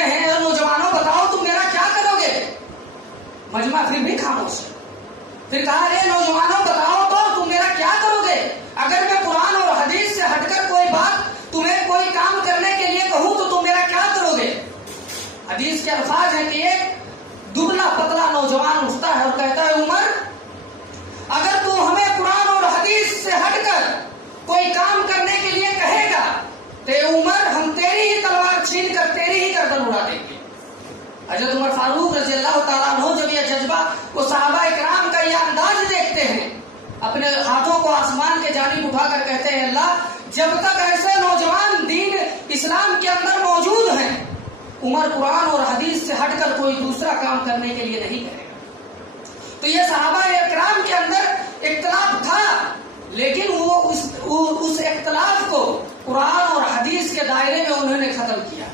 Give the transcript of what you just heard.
ہیں نوجوانوں بتاؤ تم میرا کیا کرو گے؟ مجمع پھر بھی خاموش ہے. پھر کہا اے نوجوانوں بتاؤ تو تم میرا کیا کرو گے؟ اگر میں قرآن اور حدیث سے ہٹ کر کوئی بات تمہیں کوئی کام کرنے کے لیے کہوں تو تم میرا کیا کرو گے؟ حدیث کے الفاظ ہیں کہ ایک دبلا پتلا نوجوان اٹھتا ہے اور کہتا ہے عمر اگر تو ہمیں قرآن اور حدیث سے ہٹ کر کوئی کام کرنے کے لیے کہے گا تو اے عمر ہم تیری ہی تلوار چھین کر تیری ہی گردن اڑا دیں گے. حضرت عمر فاروق رضی اللہ تعالیٰ عنہ جب یہ جذبہ وہ صحابہ اکرام کا یہ انداز دیکھتے ہیں اپنے ہاتھوں کو آسمان کے جانب اٹھا کر کہتے ہیں اللہ جب تک ایسے نوجوان دین اسلام کے اندر موجود ہیں عمر قرآن اور حدیث سے ہٹ کر کوئی دوسرا کام کرنے کے لیے نہیں کرے گا. تو یہ صحابہ اکرام کے اندر اختلاف تھا لیکن وہ اس اختلاف کو قرآن اور حدیث کے دائرے میں انہوں نے ختم کیا.